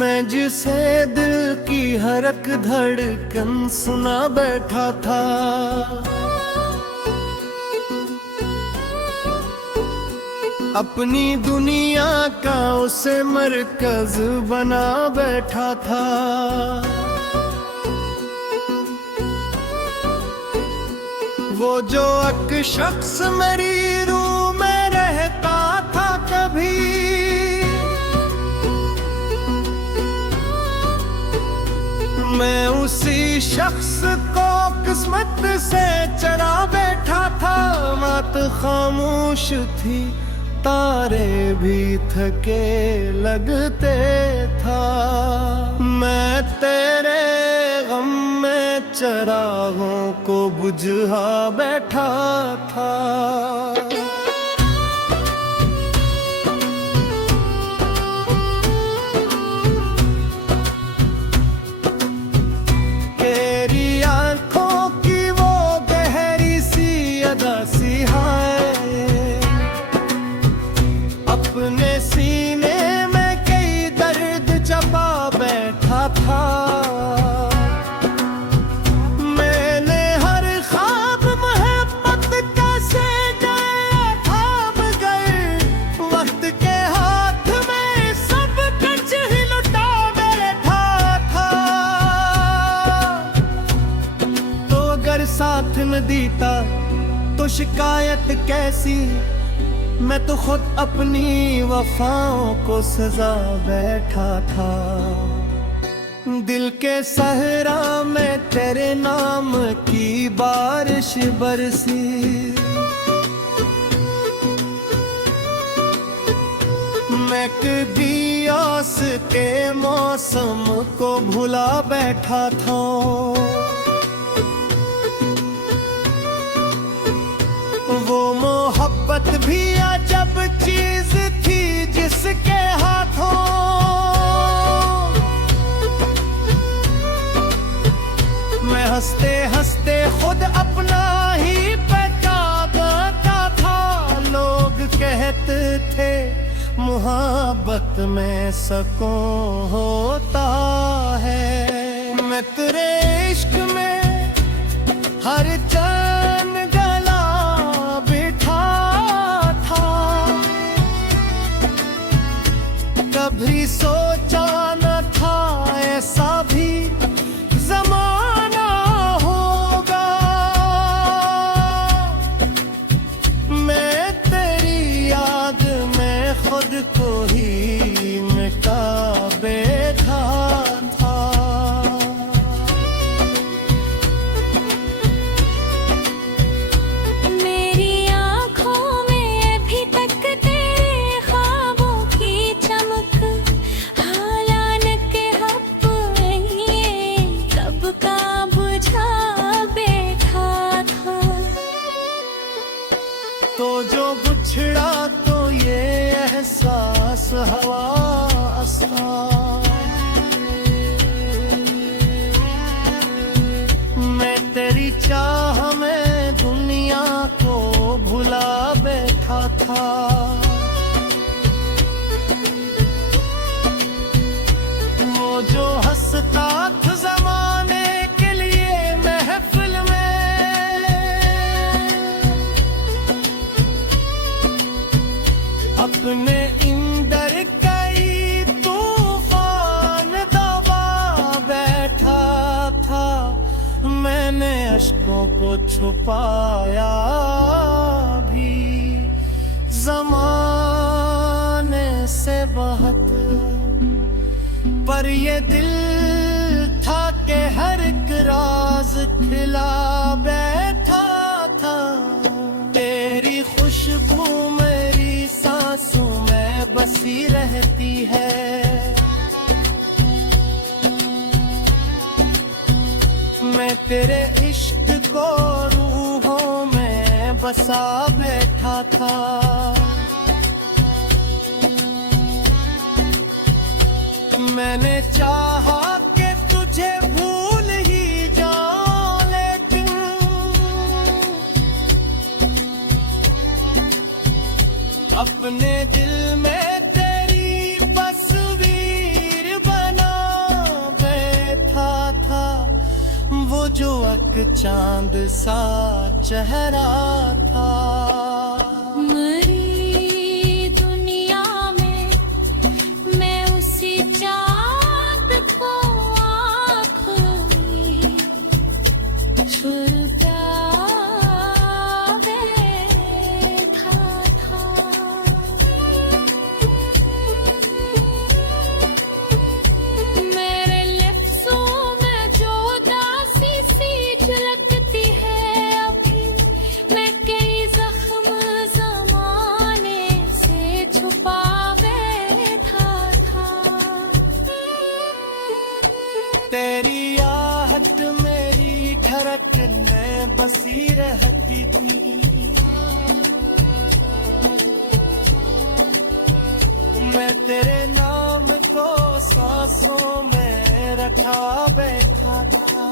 मैं जिसे दिल की हर एक धड़कन सुना बैठा था, अपनी दुनिया का उसे मरकज बना बैठा था। वो जो एक शख्स मेरी रूह में रहता था कभी, मैं उसी शख्स को किस्मत से चरा बैठा था। बात खामोश थी, तारे भी थके लगते था। मैं तेरे गम में चरागों को बुझा बैठा था। तेरी आंखों की वो गहरी सी अदा सी अपने सीने में कई दर्द छुपा बैठा था। मैंने हर ख्वाब मोहब्बत का से गए थाम गए, वक्त के हाथ में सब कुछ ही लुटा बैठा था। तो अगर साथ न देता तो शिकायत कैसी, मैं तो खुद अपनी वफाओं को सजा बैठा था। दिल के सहरा में तेरे नाम की बारिश बरसी, मैं कभी आस के मौसम को भुला बैठा था। वो मोहब्बत भी अजब चीज थी जिसके हाथों मैं हंसते हंसते खुद अपना ही पहचानता था। लोग कहते थे मोहब्बत में सुकून होता है। मैं तेरे इश्क में हर जान कभी सोचा न था ऐसा भी जमाना होगा। मैं तेरी याद में खुद को ही मिटा बैठा था। मेरी आँखों में अभी तक तेरे ख्वाबों की चमक, हालान के हब ये कब का बुझा बैठा था। तो जो बिछड़ा तो ये एहसास हवा सा, मैं तेरी चाह में दुनिया को भुला बैठा था। वो जो हंसता था जमाने के लिए महफिल में, अपने इंदर कई तूफान दबा बैठा था। मैंने अश्कों को छुपाया भी ज़माने से बहुत, पर ये दिल था कि हर एक राज खिला बैठा था। तेरी खुशबू मेरी सांसों में बसी रहती है। मैं तेरे इश्क को रूहों में बसा बैठा था। मैंने चाहा कि तुझे भूल ही जाऊं, लेकिन अपने दिल में तेरी तस्वीर बना एक चांद सा चेहरा था। मरी दुनिया में मैं उसी चाँद को आँखों में छुपा बैठा था। मेरे लफ्ज़ों में जो उदासी सी झलकती है अभी, मैं कई जख्म ज़माने से छुपा बैठा था। तेरी आहट मेरी धड़कन में बसी रहती थी। मैं तेरे नाम को सांसों में रखा बैठा था।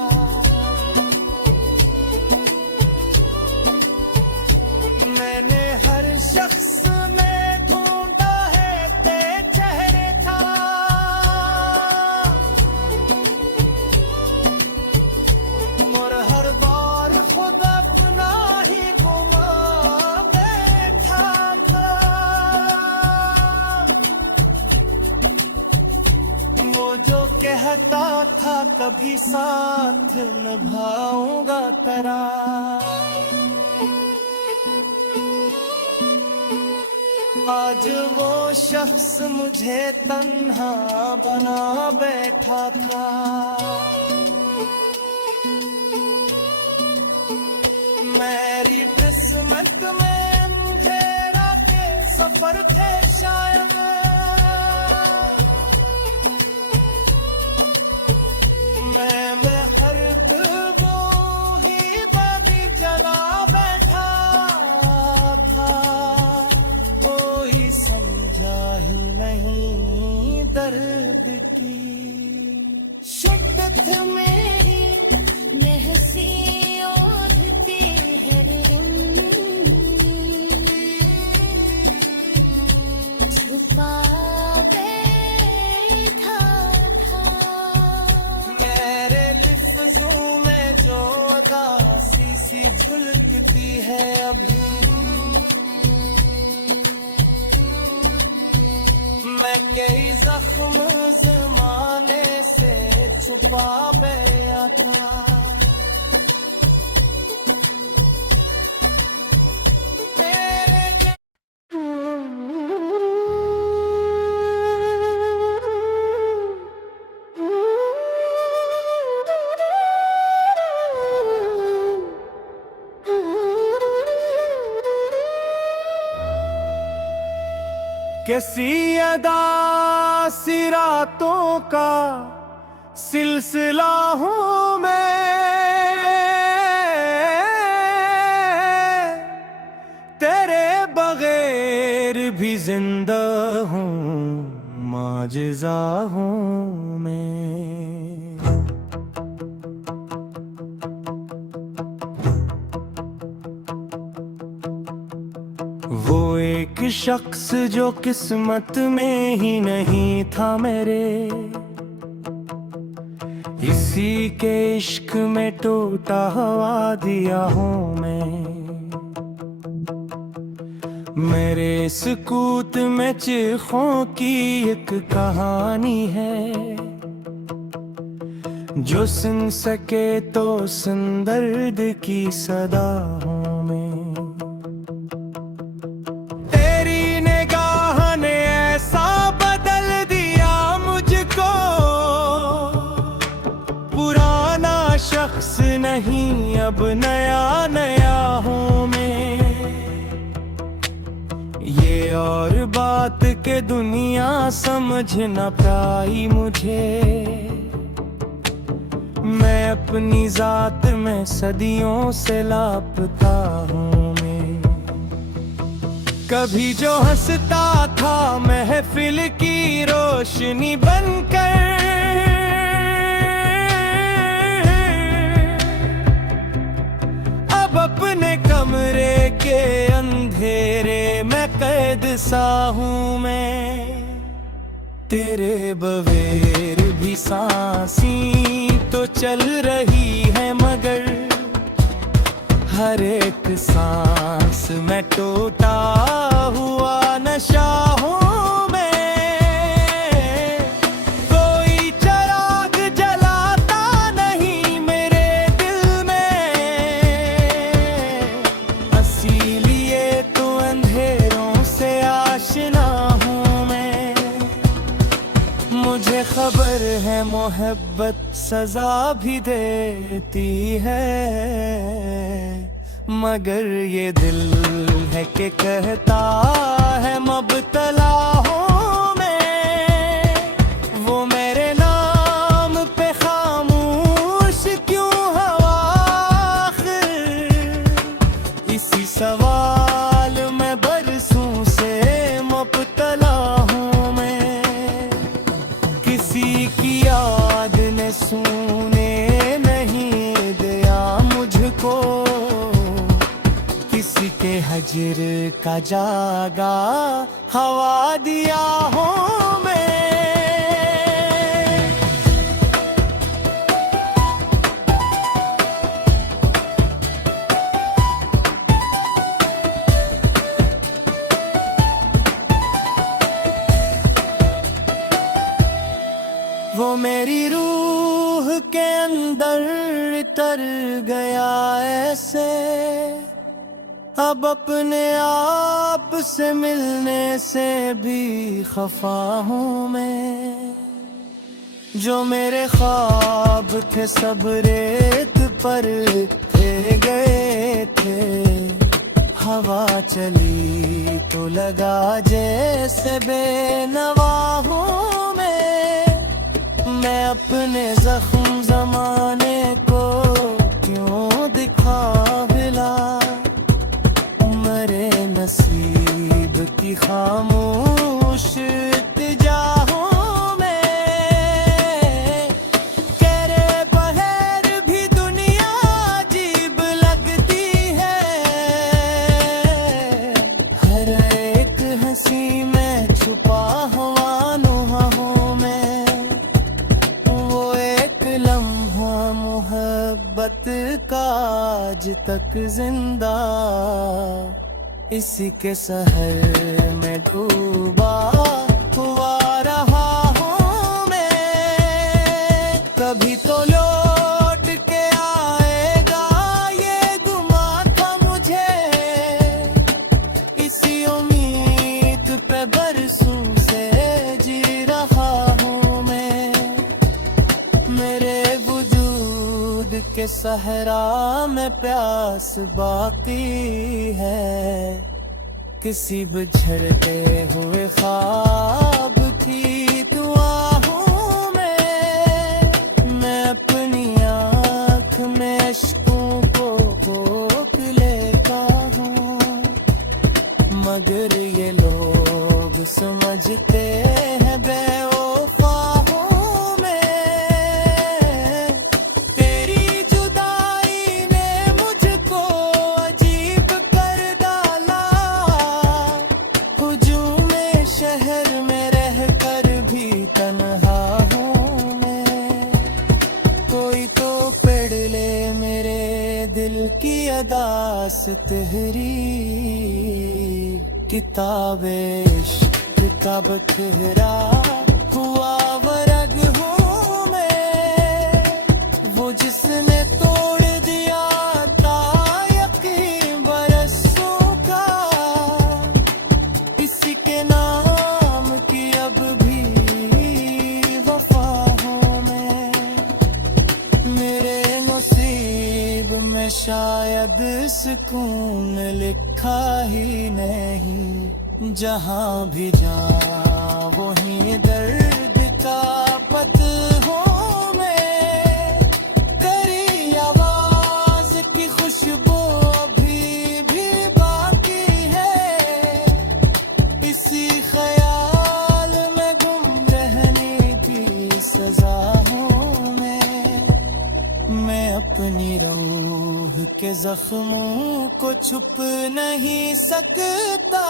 मैंने हर शख्स में ढूंढा है तेरे चेहरे का। और हर बार खुद अपना ही गुमा बैठा था। वो जो कहता था कभी साथ निभाऊंगा तेरा, आज वो शख्स मुझे तन्हा बना बैठा था। मेरी किस्मत में अंधेरा के सफर थे शायद। मैं हर वो ही बाती जला बैठा था। कोई समझा ही नहीं दर्द की शिद्दत में ही महसी ओढ़ती है छुपा बैठा था। मेरे लफ्ज़ों में जो उदासी सी झलकती है अभी, मैं कई जख्म ज़माने से छुपा गया था। कैसी अदा सी रातों का सिलसिला हूँ मैं, तेरे बगैर भी जिंदा हूँ, माजिज़ा हूँ मैं। वो एक शख्स जो किस्मत में ही नहीं था मेरे, इसी के इश्क में टूटा हुआ दिया हूँ मैं। मेरे सुकूत में चिखों की एक कहानी है, जो सुन सके तो संदर्द की सदा हूँ मैं। शख्स नहीं अब नया नया हूँ मैं। ये और बात के दुनिया समझ न पाई मुझे, मैं अपनी जात में सदियों से लापता हूँ मैं। कभी जो हंसता था महफिल की रोशनी बनकर, अपने कमरे के अंधेरे में कैद सा हूँ मैं। तेरे बगैर भी सांसी तो चल रही है मगर हर एक सांस में टूटा हुआ नशा हूँ मैं। कोई चिराग जलाता नहीं मेरे दिल में, इसीलिए तो अंधेरों से आशना हूँ मैं। मुझे खबर है मोहब्बत सजा भी देती है, मगर ये दिल है कि कहता है मबतला हूँ मैं। वो मेरे नाम पे खामोश क्यों हवा आखिर, इसी सवाल में बरसों से मुब्तला हूँ मैं। किसी की याद ने सुने नहीं दिया मुझको, किसी के हजर का जागा हवा दिया हूँ मैं। वो मेरी रूह के अंदर तर गया ऐसे, अब अपने आप से मिलने से भी खफा हूँ मैं। जो मेरे ख्वाब थे सब रेत पर थे गए थे, हवा चली तो लगा जैसे बेनवा हूँ मैं अपने जख्म जमाने को क्यों दिखा बिला, मरे नसीब की खामोश इल्तिजा हूँ मैं। करे बहर भी दुनिया अजीब लगती है, हर एक हंसी में छुपा हुआ नुहा हूँ मैं। वो एक लम्हा मोहब्बत का आज तक जिंदा, इसी के सहर में डूबा हुआ रहा हूँ मैं। कभी तो लौट के आएगा ये गुमा था मुझे, इसी उम्मीद पे बरसों से जी रहा हूँ मैं। मेरे वजूद के सहरा में प्यास बाकी है, किसी बिछड़ते हुए ख्वाब की दुआ हूँ मैं अपनी आँख में अश्कों को रोक लेता हूँ, मगर ये लोग समझते हैं बेवफा हूँ मैं। तेरी जुदाई ने मुझको अजीब कर डाला, हुजूम शहर में रहकर भी तन्हा हूँ मैं। कोई तो पढ़ ले मेरे दिल की अदास तहरीर, किताबे इश्क का बखरा हुआ वरग हूँ मैं। वो जिसने तोड़ दिया था यकीन बरसों का, इसी के नाम की अब भी वफा हूँ मैं। मेरे नसीब में शायद सुकून लिखा ही नहीं, जहाँ भी जाऊँ वहीं दर्द का पत हूँ मैं। तेरी आवाज की खुशबू अभी भी बाकी है, इसी ख्याल में गुम रहने की सजा हूँ मैं अपनी रूह के जख्मों को छुप नहीं सकता।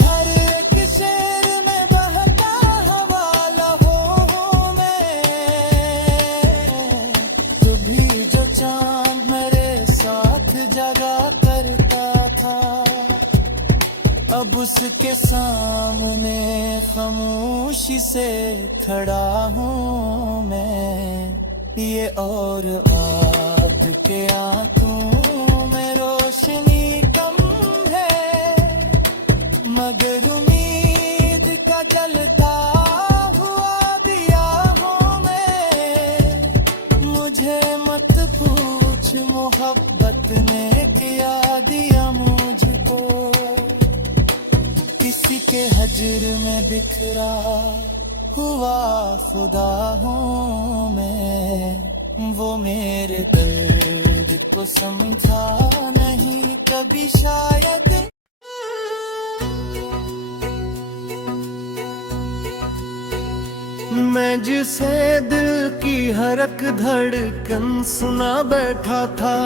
हर एक शेर में बहता हवाला हूँ मैं, तू भी जो चांद मेरे अब उसके सामने खामोशी से खड़ा हूँ मैं। ये और आग के आंखों में रोशनी कम है, मगर उम्मीद का जलता हुआ दिया हूँ मैं। मुझे मत पूछ मोहब्बत ने क्या दिया मुझको, किसी के हजर में बिखरा हुआ खुदा हूँ मैं। वो मेरे दर्द को समझा नहीं कभी शायद। मैं जिसे दिल की हर एक धड़कन सुना बैठा था,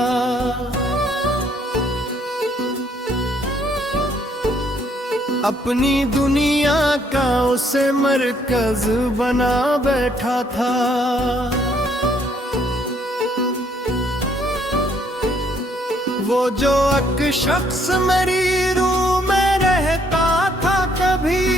अपनी दुनिया का उसे मरकज बना बैठा था। वो जो एक शख्स मेरी रूह में रहता था कभी,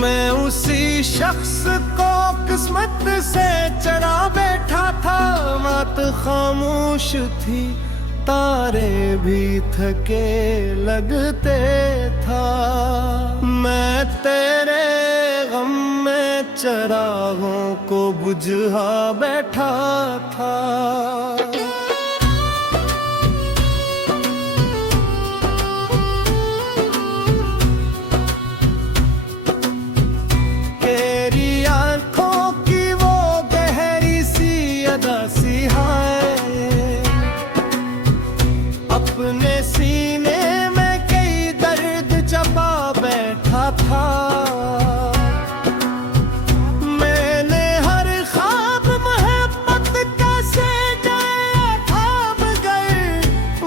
मैं उसी शख्स को किस्मत से चरा बैठा था। रात खामोश थी, तारे भी थके लगते था, मैं तेरे गम में चरागों को बुझा बैठा था। तेरी आंखों की वो गहरी सी अदा सी है, अपने सीने में कई दर्द छुपा बैठा था। मैंने हर ख्वाब मोहब्बत कैसे गए थाम गए,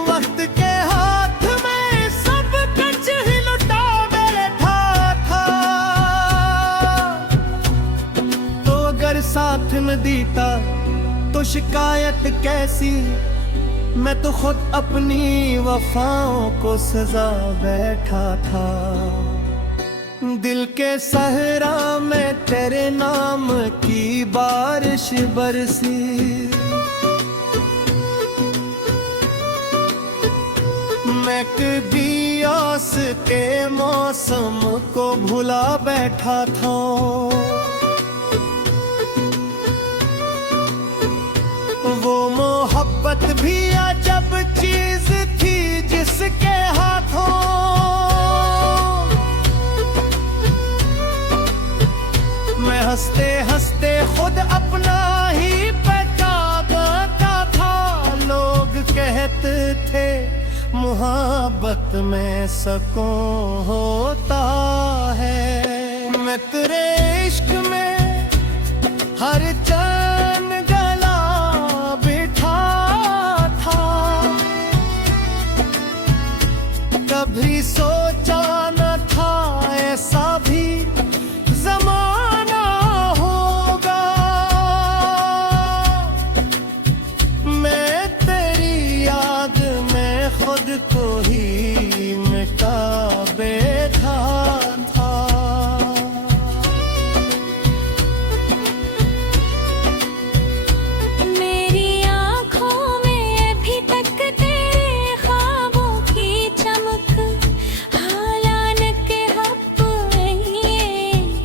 वक्त के हाथ में सब कुछ ही लुटा बैठा था। तो अगर साथ न दीता तो शिकायत कैसी, मैं तो खुद अपनी वफाओं को सजा बैठा था। दिल के सहरा में तेरे नाम की बारिश बरसी, मैं कभी आस के मौसम को भुला बैठा था। वो मोहब्बत भी अजब चीज थी जिसके हाथों मैं हंसते हंसते खुद अपना ही पहचानता था। लोग कहते थे मोहब्बत में सुकून होता है, मैं तेरे इश्क में हर चैन कभी सोचा न था ऐसा भी जमाना होगा। मैं तेरी याद में खुद को ही मिटा बैठा था। मेरी आँखों में अभी तक तेरे ख्वाबों की चमक, हालान के हक ये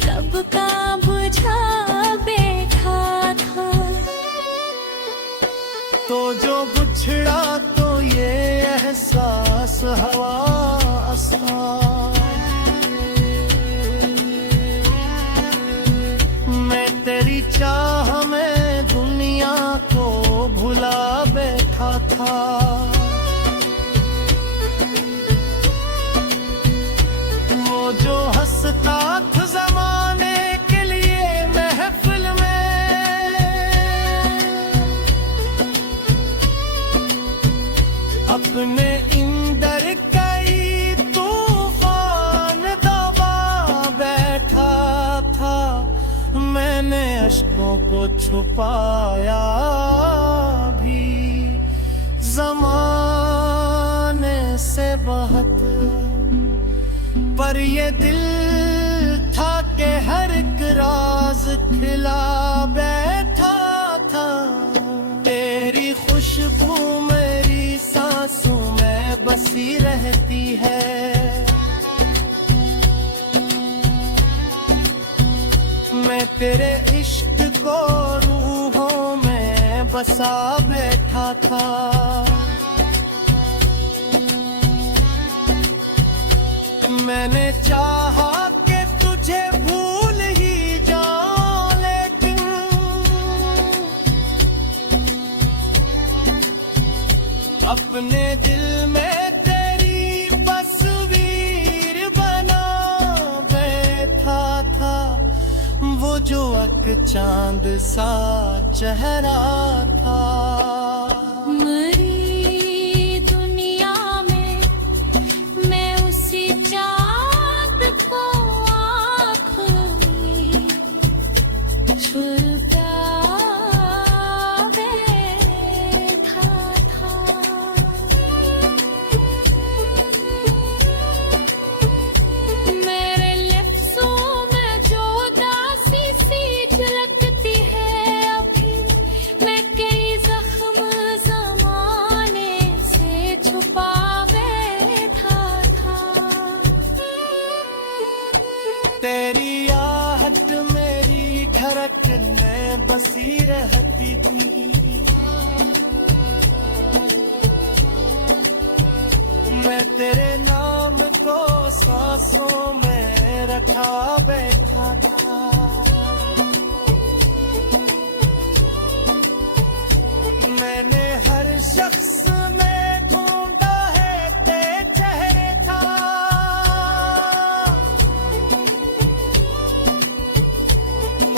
कब का बुझा बैठा था। तो जो बिछड़ा तो ये एहसास हवा आसमान, मैं तेरी चाह में दुनिया को भुला बैठा था। वो जो हंसता था जमाने के लिए महफिल में, अपने इंदर कई तूफान दबा बैठा था। मैंने अश्कों को छुपाया भी जमा पर ये दिल था कि हर एक राज खिला बैठा था। तेरी खुशबू मेरी सांसों में बसी रहती है। मैं तेरे इश्क को रूहों में बसा बैठा था। मैंने चाहा कि तुझे भूल ही जाऊं, लेकिन अपने दिल में तेरी तस्वीर बना बैठा था। वो जो अक चांद सा चेहरा था। मरी दुनिया में मैं उसी चाँद को आँखों छुपा बैठा था। मेरे लफ्ज़ों में जो उदासी सी झलकती है अभी, मैं कई जख्म ज़माने से छुपा बैठा था। तेरी आहट मेरी धड़कने बसी रहती थी। मैं तेरे नाम को सांसों में रखा बैठा था। मैंने हर शख्स में ढूंढा है तेरे चेहरे था।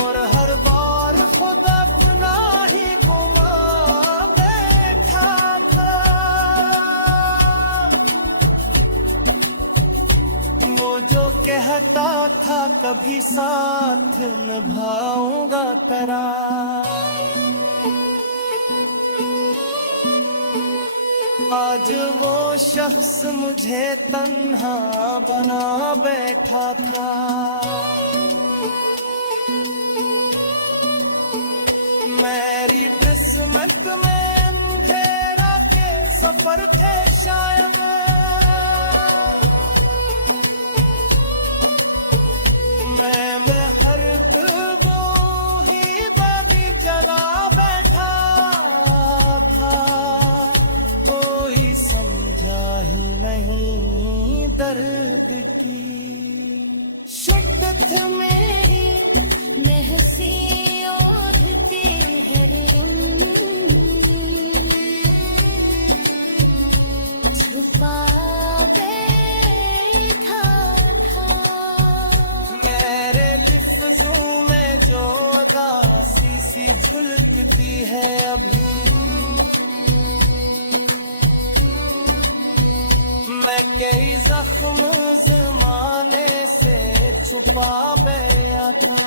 और हर बार खुद अपना ही गुमा बैठा था। वो जो कहता था कभी साथ निभाऊंगा तेरा, आज वो शख्स मुझे तन्हा बना बैठा था। मेरी किस्मत में अंधेरा के सफर थे शायद। मैं हर वो ही बाती जला बैठा था। कोई समझा ही नहीं दर्द की शिद्दत में ही महसी ओढ़ती हर छुपा बैठा था। मेरे लफ्ज़ों में जो उदासी सी झलकती है अभी, मैं कई जख्म ज़माने से छुपा गया था।